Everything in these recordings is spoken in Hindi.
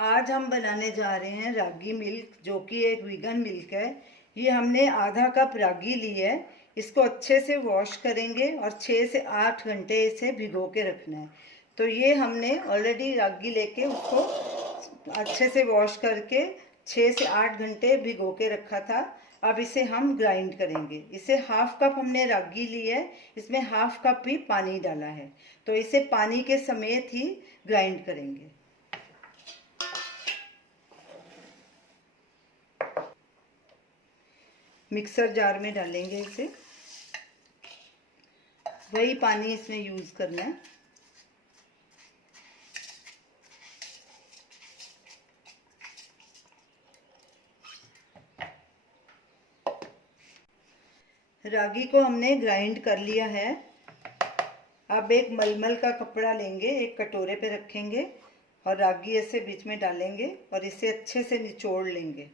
आज हम बनाने जा रहे हैं रागी मिल्क, जो कि एक वीगन मिल्क है। ये हमने आधा कप रागी ली है। इसको अच्छे से वॉश करेंगे और 6 से 8 घंटे इसे भिगो के रखना है। तो ये हमने ऑलरेडी रागी लेके उसको अच्छे से वॉश करके 6 से 8 घंटे भिगो के रखा था। अब इसे हम ग्राइंड करेंगे। इसे हाफ कप हमने रागी ली है, इसमें हाफ कप ही पानी डाला है। तो इसे पानी के समेत ही ग्राइंड करेंगे। मिक्सर जार में डालेंगे इसे, वही पानी इसमें यूज़ करना है। रागी को हमने ग्राइंड कर लिया है। अब एक मलमल का कपड़ा लेंगे, एक कटोरे पे रखेंगे और रागी ऐसे बीच में डालेंगे और इसे अच्छे से निचोड़ लेंगे।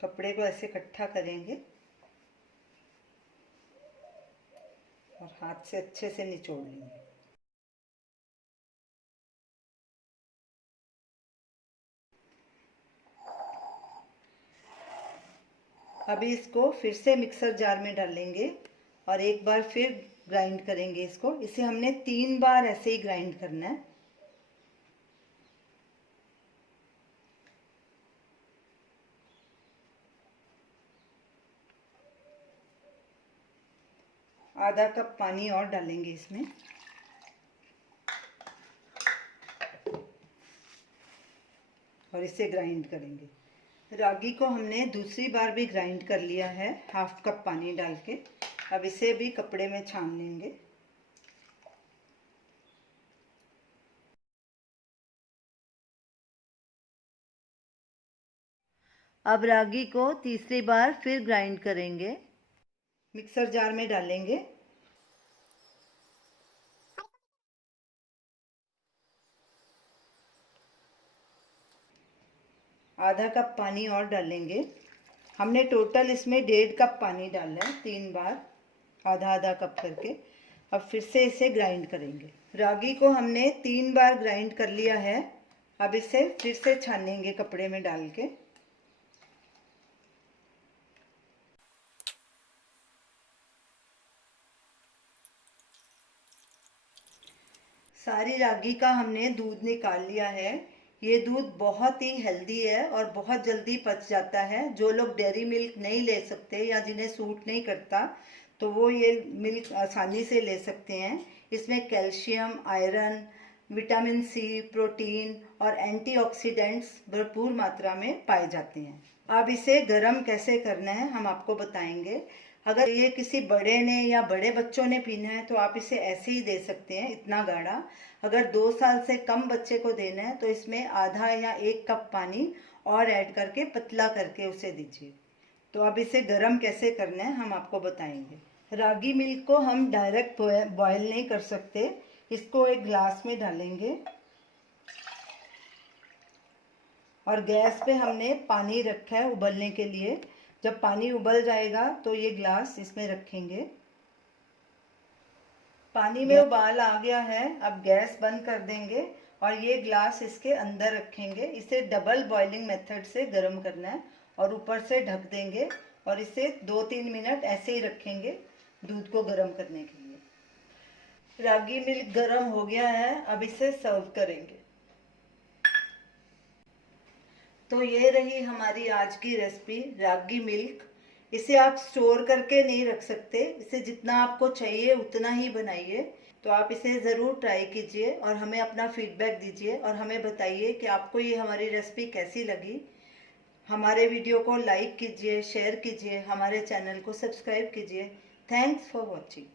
कपड़े को ऐसे इकट्ठा करेंगे और हाथ से अच्छे से निचोड़ लेंगे। अभी इसको फिर से मिक्सर जार में डालेंगे और एक बार फिर ग्राइंड करेंगे इसको। इसे हमने 3 बार ऐसे ही ग्राइंड करना है। आधा कप पानी और डालेंगे इसमें और इसे ग्राइंड करेंगे। रागी को हमने दूसरी बार भी ग्राइंड कर लिया है हाफ कप पानी डाल के। अब इसे भी कपड़े में छान लेंगे। अब रागी को तीसरी बार फिर ग्राइंड करेंगे। मिक्सर जार में डालेंगे। आधा कप पानी और डालेंगे। हमने टोटल इसमें 1.5 कप पानी डाला है, 3 बार आधा आधा कप करके। अब फिर से इसे ग्राइंड करेंगे। रागी को हमने 3 बार ग्राइंड कर लिया है। अब इसे फिर से छानेंगे कपड़े में डाल के। सारी रागी का हमने दूध निकाल लिया है। ये दूध बहुत ही हेल्दी है और बहुत जल्दी पच जाता है। जो लोग डेयरी मिल्क नहीं ले सकते या जिन्हें सूट नहीं करता, तो वो ये मिल्क आसानी से ले सकते हैं। इसमें calcium, iron, vitamin C, protein और एंटीऑक्सीडेंट्स भरपूर मात्रा में पाए जाते हैं। अब इसे गर्म कैसे करना है हम आपको बताएंगे। अगर ये किसी बड़े ने या बड़े बच्चों ने पीना है तो आप इसे ऐसे ही दे सकते हैं, इतना गाढ़ा। अगर 2 साल से कम बच्चे को देना है तो इसमें आधा या 1 कप पानी और ऐड करके पतला करके उसे दीजिए। तो अब इसे गर्म कैसे करना है हम आपको बताएंगे। रागी मिल्क को हम डायरेक्ट बॉयल नहीं कर सकते। इसको एक ग्लास में डालेंगे और गैस पे हमने पानी रखा है उबलने के लिए। जब पानी उबल जाएगा तो ये ग्लास इसमें रखेंगे। पानी में उबाल आ गया है। अब गैस बंद कर देंगे और ये ग्लास इसके अंदर रखेंगे। इसे डबल बॉइलिंग मेथड से गर्म करना है और ऊपर से ढक देंगे और इसे 2-3 मिनट ऐसे ही रखेंगे दूध को गर्म करने के लिए। रागी मिल्क गर्म हो गया है। अब इसे सर्व करेंगे। तो ये रही हमारी आज की रेसिपी रागी मिल्क। इसे आप स्टोर करके नहीं रख सकते। इसे जितना आपको चाहिए उतना ही बनाइए। तो आप इसे ज़रूर ट्राई कीजिए और हमें अपना फीडबैक दीजिए और हमें बताइए कि आपको ये हमारी रेसिपी कैसी लगी। हमारे वीडियो को लाइक कीजिए, शेयर कीजिए, हमारे चैनल को सब्सक्राइब कीजिए। Thanks for watching.